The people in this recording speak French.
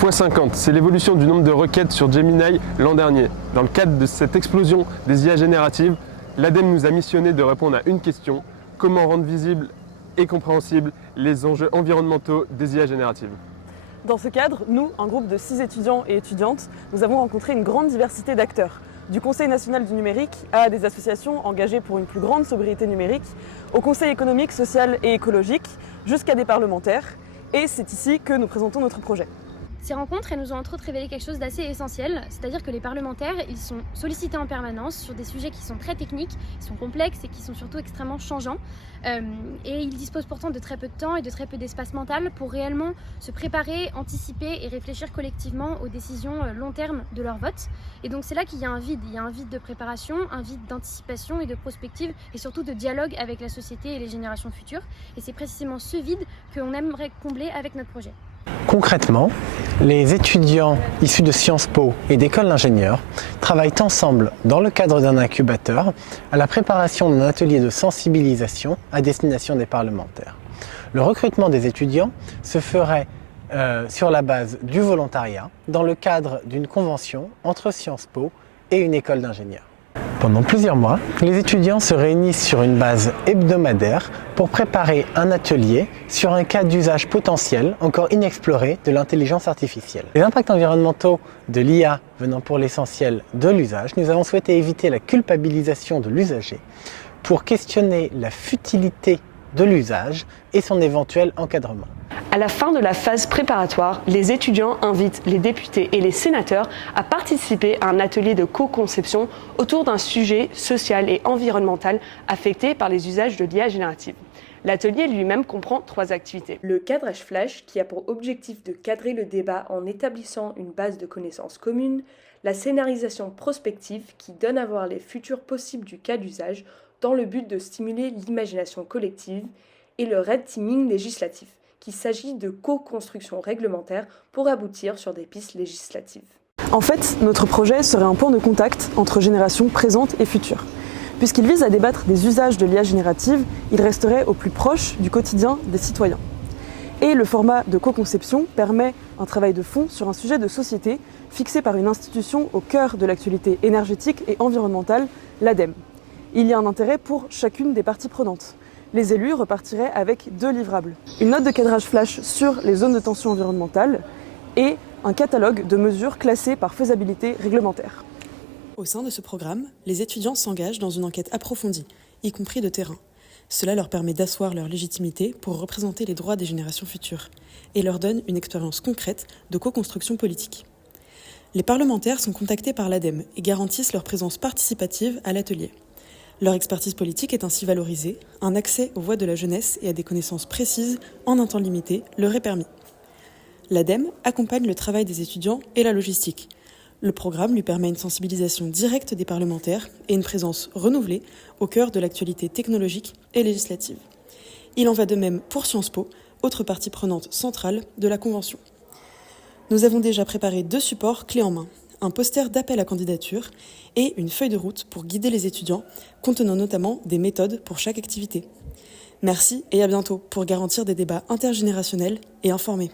fois 50, c'est l'évolution du nombre de requêtes sur Gemini l'an dernier. Dans le cadre de cette explosion des IA génératives, l'ADEME nous a missionné de répondre à une question: comment rendre visibles et compréhensibles les enjeux environnementaux des IA génératives? Dans ce cadre, nous, un groupe de 6 étudiants et étudiantes, nous avons rencontré une grande diversité d'acteurs. Du Conseil national du numérique à des associations engagées pour une plus grande sobriété numérique, au Conseil économique, social et écologique, jusqu'à des parlementaires. Et c'est ici que nous présentons notre projet. Ces rencontres, elles nous ont entre autres révélé quelque chose d'assez essentiel, c'est-à-dire que les parlementaires, ils sont sollicités en permanence sur des sujets qui sont très techniques, qui sont complexes et qui sont surtout extrêmement changeants. Et ils disposent pourtant de très peu de temps et de très peu d'espace mental pour réellement se préparer, anticiper et réfléchir collectivement aux décisions long terme de leur vote. Et donc c'est là qu'il y a un vide. Il y a un vide de préparation, un vide d'anticipation et de prospective et surtout de dialogue avec la société et les générations futures. Et c'est précisément ce vide qu'on aimerait combler avec notre projet. Concrètement, les étudiants issus de Sciences Po et d'écoles d'ingénieurs travaillent ensemble dans le cadre d'un incubateur à la préparation d'un atelier de sensibilisation à destination des parlementaires. Le recrutement des étudiants se ferait sur la base du volontariat dans le cadre d'une convention entre Sciences Po et une école d'ingénieurs. Pendant plusieurs mois, les étudiants se réunissent sur une base hebdomadaire pour préparer un atelier sur un cas d'usage potentiel encore inexploré de l'intelligence artificielle. Les impacts environnementaux de l'IA venant pour l'essentiel de l'usage, nous avons souhaité éviter la culpabilisation de l'usager pour questionner la futilité de l'usage et son éventuel encadrement. À la fin de la phase préparatoire, les étudiants invitent les députés et les sénateurs à participer à un atelier de co-conception autour d'un sujet social et environnemental affecté par les usages de l'IA générative. L'atelier lui-même comprend 3 activités. Le cadrage flash, qui a pour objectif de cadrer le débat en établissant une base de connaissances communes. La scénarisation prospective, qui donne à voir les futurs possibles du cas d'usage dans le but de stimuler l'imagination collective. Et le red teaming législatif, qu'il s'agit de co-construction réglementaire pour aboutir sur des pistes législatives. En fait, notre projet serait un point de contact entre générations présentes et futures. Puisqu'il vise à débattre des usages de l'IA générative, il resterait au plus proche du quotidien des citoyens. Et le format de co-conception permet un travail de fond sur un sujet de société fixé par une institution au cœur de l'actualité énergétique et environnementale, l'ADEME. Il y a un intérêt pour chacune des parties prenantes. Les élus repartiraient avec 2 livrables. Une note de cadrage flash sur les zones de tension environnementale et un catalogue de mesures classées par faisabilité réglementaire. Au sein de ce programme, les étudiants s'engagent dans une enquête approfondie, y compris de terrain. Cela leur permet d'asseoir leur légitimité pour représenter les droits des générations futures et leur donne une expérience concrète de co-construction politique. Les parlementaires sont contactés par l'ADEME et garantissent leur présence participative à l'atelier. Leur expertise politique est ainsi valorisée, un accès aux voix de la jeunesse et à des connaissances précises en un temps limité leur est permis. L'ADEME accompagne le travail des étudiants et la logistique. Le programme lui permet une sensibilisation directe des parlementaires et une présence renouvelée au cœur de l'actualité technologique et législative. Il en va de même pour Sciences Po, autre partie prenante centrale de la Convention. Nous avons déjà préparé 2 supports clés en main. Un poster d'appel à candidature et une feuille de route pour guider les étudiants, contenant notamment des méthodes pour chaque activité. Merci et à bientôt pour garantir des débats intergénérationnels et informés.